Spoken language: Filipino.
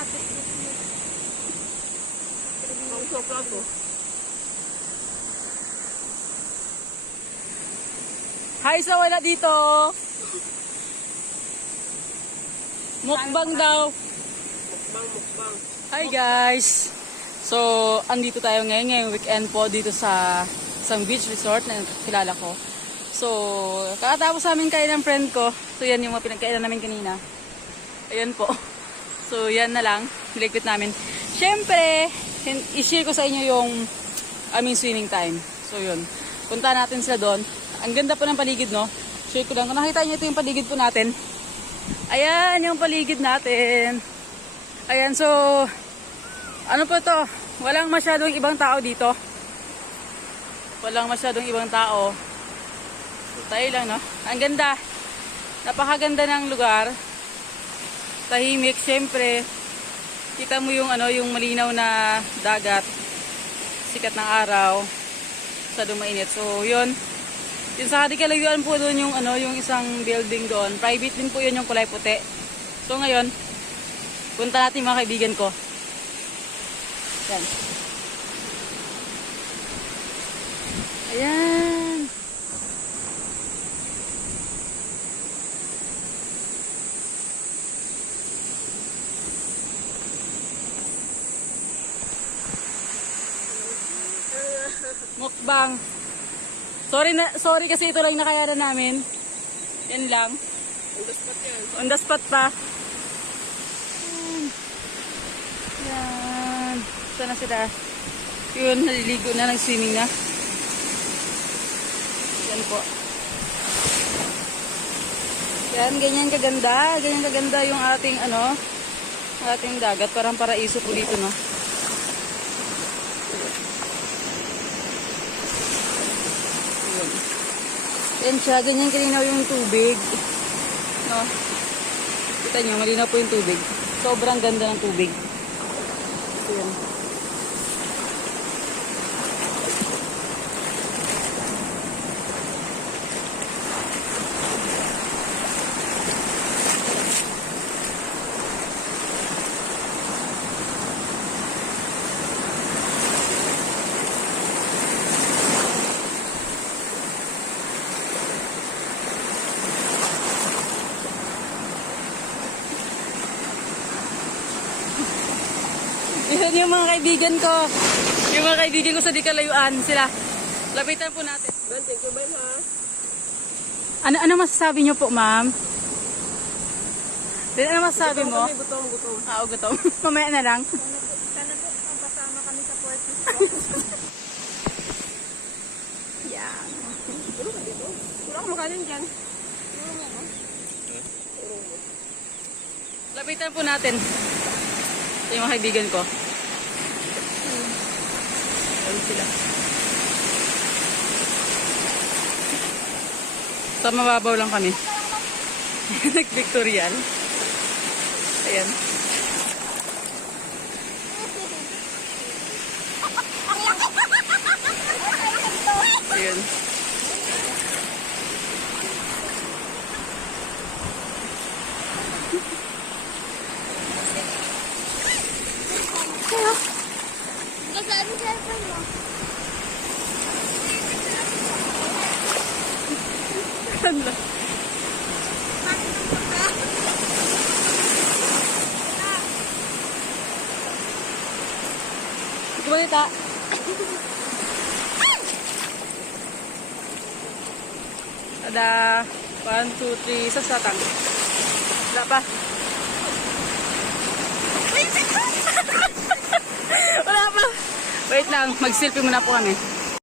Hi sa wala dito. Mukbang daw. Mukbang. Hi guys. So, andito tayo ngayong weekend po dito sa isang beach resort na kilala ko. So, kakatapos namin kain ng friend ko. So, yan yung mga pinagkainan namin kanina. Ayan po. So, yan na lang. Niligpit namin. Siyempre, i-share ko sa inyo yung aming swimming time. So, yun. Punta natin sila doon. Ang ganda po ng paligid, no? Share ko lang. Kung nakita nyo, ito yung paligid po natin. Ayan, yung paligid natin. Ayan, so, ano po to? Walang masyadong ibang tao dito. Walang masyadong ibang tao. So, tayo lang, no? Ang ganda. Napakaganda ng lugar. Tahimik, syempre. Kita mo yung, yung malinaw na dagat. Sikat ng araw. Masyadong mainit. So, yun. Yung sa kalayuan po doon yung yung isang building doon. Private din po yun yung kulay puti. So ngayon, punta natin mga kaibigan ko. Yan. Ayan. Mukbang. Sorry kasi ito lang yung nakayanan namin. Yan lang. On the spot yan. On the spot pa. Yan. Sana sila. Yun, naliligo na, nag-swimming na. Yan po. Yan, ganyan kaganda. Ganyan kaganda yung ating dagat. Parang paraiso po dito, no? Yan siya, ganyan kalinaw yung tubig. No? Kita nyo, malinaw po yung tubig. Sobrang ganda ng tubig. So, yan. Yan yung mga kaibigan ko. Yung mga kaibigan ko sa di kalayuan. Sila. Lapitan po natin. Thank you, bye ha. Ano masasabi nyo po, ma'am? Ano masasabi mo? Gutom. Gutom. Mamaya na lang. Sana po kasama kami sa Portis. Yan. Puro ka dito. Puro ka makanin dyan. Lapitan po natin. Ito yung mga kaibigan ko. Ayun sila. Sa mababaw lang kami. Nag-Victorial. Ayan. Ayan. Gasaan mo cellphone mo. Hala. Kumalita. Ada 1, 2, 3 sasatang. Wala pa. Wala pa. Wait lang, mag-selfie muna po kami.